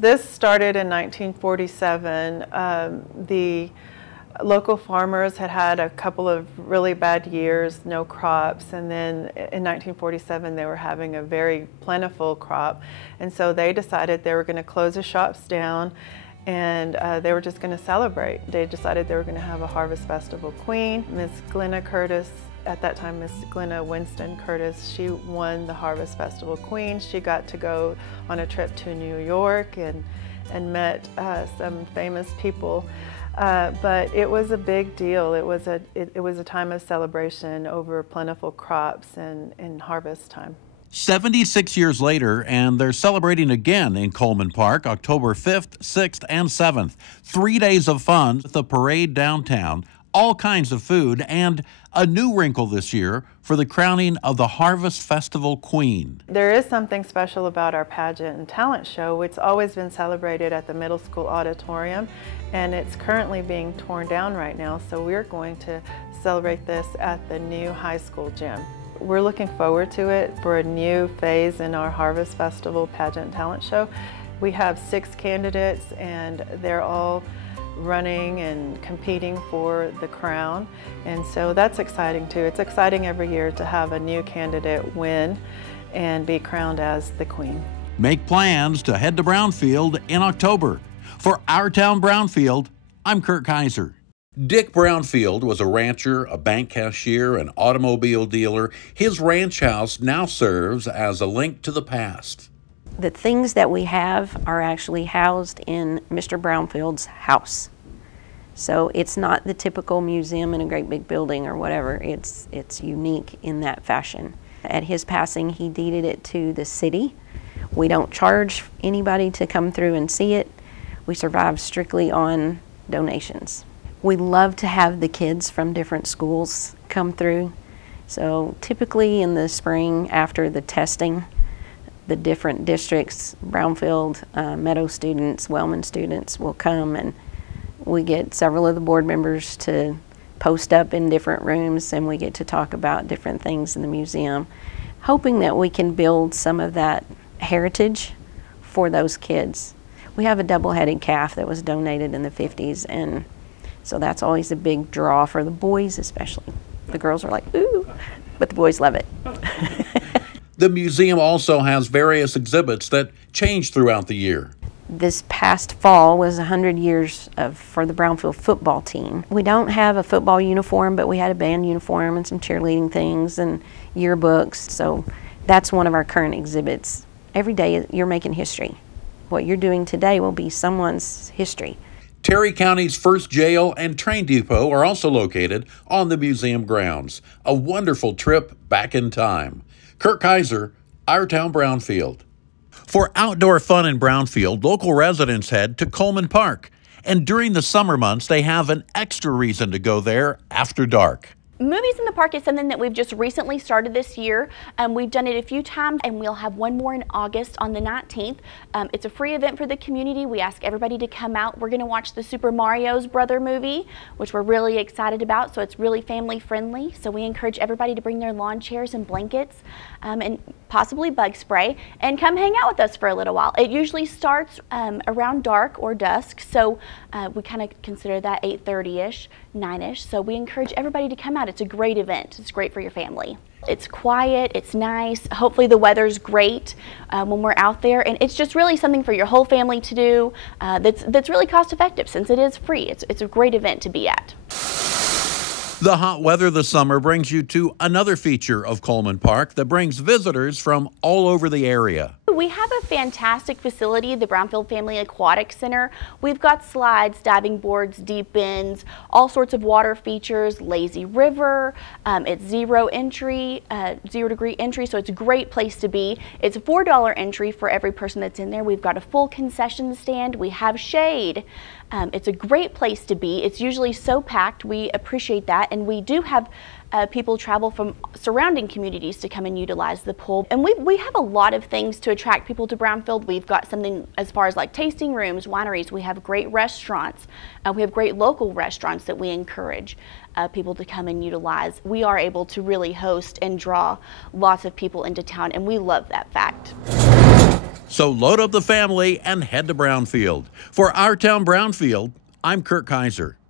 This started in 1947. The local farmers had a couple of really bad years, no crops, and then in 1947 they were having a very plentiful crop, and so they decided they were going to close the shops down, and they were just going to celebrate. They decided they were going to have a Harvest Festival Queen. Miss Glenna Curtis, at that time Miss Glenna Winston Curtis, she won the Harvest Festival Queen. She got to go on a trip to New York and met some famous people. But it was a big deal. It was a time of celebration over plentiful crops and harvest time. 76 years later, and they're celebrating again in Coleman Park, October 5th, 6th, and 7th. 3 days of fun, the parade downtown, all kinds of food, and a new wrinkle this year for the crowning of the Harvest Festival Queen. There is something special about our pageant and talent show. It's always been celebrated at the middle school auditorium, and it's currently being torn down right now, so we're going to celebrate this at the new high school gym. We're looking forward to it for a new phase in our Harvest Festival pageant and talent show. We have 6 candidates, and they're all running and competing for the crown, and so that's exciting too. It's exciting every year to have a new candidate win and be crowned as the queen. Make plans to head to Brownfield in October. For Our Town Brownfield, I'm Kurt Kaiser. Dick Brownfield was a rancher, a bank cashier, an automobile dealer. His ranch house now serves as a link to the past. The things that we have are actually housed in Mr. Brownfield's house. So it's not the typical museum in a great big building or whatever. It's unique in that fashion. At his passing, he deeded it to the city. We don't charge anybody to come through and see it. We survive strictly on donations. We love to have the kids from different schools come through. So typically in the spring after the testing, the different districts, Brownfield, Meadow students, Wellman students will come, and we get several of the board members to post up in different rooms, and we get to talk about different things in the museum, hoping that we can build some of that heritage for those kids. We have a double-headed calf that was donated in the 50s, and so that's always a big draw for the boys especially. The girls are like, ooh, but the boys love it. The museum also has various exhibits that change throughout the year. This past fall was 100 years for the Brownfield football team. We don't have a football uniform, but we had a band uniform and some cheerleading things and yearbooks, so that's one of our current exhibits. Every day you're making history. What you're doing today will be someone's history. Terry County's first jail and train depot are also located on the museum grounds. A wonderful trip back in time. Kurt Kaiser, Our Town Brownfield. For outdoor fun in Brownfield, local residents head to Coleman Park. And during the summer months, they have an extra reason to go there after dark. Movies in the Park is something that we've just recently started this year. We've done it a few times, and we'll have one more in August on the 19th. It's a free event for the community. We ask everybody to come out. We're going to watch the Super Mario's Brother movie, which we're really excited about, so it's really family friendly. So we encourage everybody to bring their lawn chairs and blankets and possibly bug spray, and come hang out with us for a little while. It usually starts around dark or dusk, so we kind of consider that 8:30-ish, 9-ish. So we encourage everybody to come out. It's a great event. It's great for your family. It's quiet, it's nice. Hopefully the weather's great when we're out there, and it's just really something for your whole family to do that's really cost effective since it is free. It's a great event to be at. The hot weather this summer brings you to another feature of Coleman Park that brings visitors from all over the area. We have a fantastic facility, the Brownfield Family Aquatic Center. We've got slides, diving boards, deep ends, all sorts of water features, lazy river. It's zero degree entry, so it's a great place to be. It's a $4 entry for every person that's in there. We've got a full concession stand. We have shade. It's a great place to be. It's usually so packed. We appreciate that, and we do have people travel from surrounding communities to come and utilize the pool. And we have a lot of things to attract people to Brownfield. We've got something as far as like tasting rooms, wineries. We have great restaurants. We have great local restaurants that we encourage people to come and utilize. We are able to really host and draw lots of people into town, and we love that fact. So load up the family and head to Brownfield. For Our Town Brownfield, I'm Kurt Kaiser.